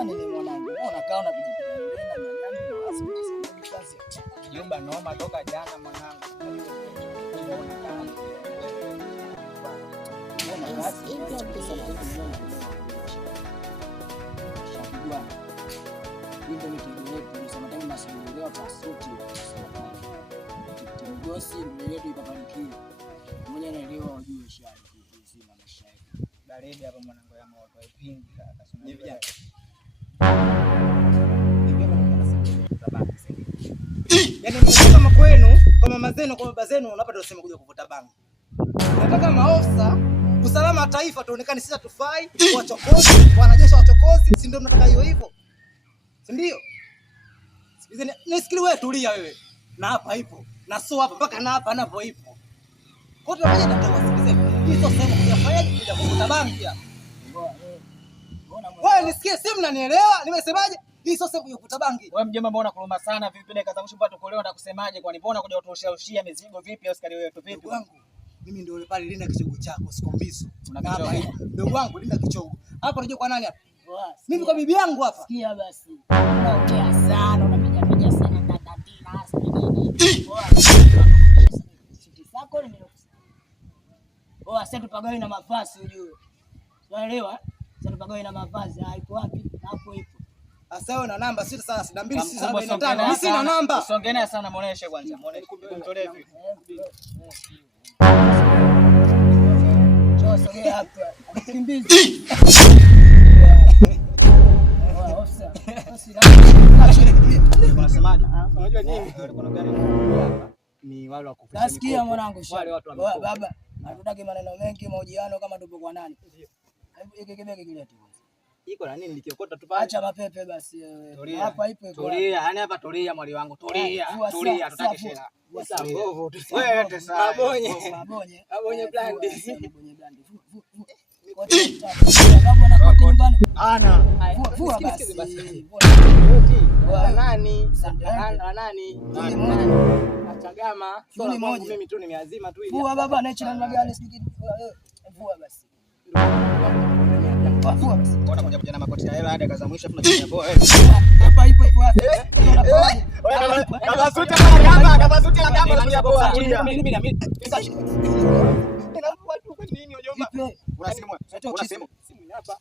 Kwani ni mwanangu, unakaa na kujipiga na nani kazi. Jumba noma toka jana mwanangu. Ndio mitego yetu tunasema tena masuala kwa sauti. Mgosi ndio yetu ikafanikiwa. Mwenye anaelewa wajue shari kuzima maisha yake. Baridi hapa mwanangu ya moto haipingi kaka. Ni vijana. Yaani kama kwenu, kwa mama zenu, kwa baba zenu unapata useme kuja kuvuta bangi. Nataka maofisa usalama wa taifa tuonekane sisi hatufai, wachokozi, wanajeshi wachokozi, si ndio mnataka hiyo hivyo? Si ndio? Sikizeni, nisikili wewe tulia wewe. Na hapa ipo. Na sio hapa mpaka na hapa napo ipo. Kwa hiyo tunataka ndio sikizeni. Hii sio sehemu ya kufanya kuja kuvuta bangi hapa. Wewe nisikie simu mnanielewa? Nimesemaje? Hii sio sehemu ya kuvuta bangi. Wewe mjomba mbona kuluma sana vipi dakika za mwisho mpaka tukolewa na kusemaje kwani mbona kuja kuturushia mizigo vipi au askari wetu vipi? Wangu mimi ndio yule pale linda kichogo chako sikombiso. Hapa ndugu wangu linda kichogo. Hapa unajua kwa nani hapa? Mimi kwa bibi yangu hapa. Sikia basi. Unaongea sana, unapiga sana tatatina asili. Sako ni sasa tupagawe na mavazi ujue. Unaelewa? Sasa tupagawe na mavazi. Ipo wapi? Hapo ipo. Sasa wewe na namba 632 mimi sina namba. Usongelea sana muoneshe kwanza. Muoneshe kumtolee vipi. Njoo sogea hapa. Kimbizi. Unasemaje? Unajua nini? Ni wale wa kufanya. Nasikia mwanangu wale watu wa baba. Hatutaki maneno mengi mahojiano kama tupo kwa nani. Hiki kibeke kile tu. Iko na nini nikiokota tu pale. Acha mapepe basi wewe. Hapa ipo. Tulia, yani hapa tulia mwali wangu. Tulia, tulia tutake shela. Sasa ngovu. Wewe ende sawa. Mabonye. Mabonye blandi. Mabonye blandi. Ana. Fua basi. Nani? Nani? Achagama. Sio moja mimi tu nimeazima tu hivi. Fua baba na chini gani sijui. Fua basi. Fua basi. Mbona kuja kuja na makoti ya hela hadi kaza mwisho tunakuja poa wewe. Hapa ipo wapi? Kama suti la kamba tunakuja poa. Mimi na mimi. Ninakuwa tu kwa nini unajua? Una simu? Una simu? Simu hapa.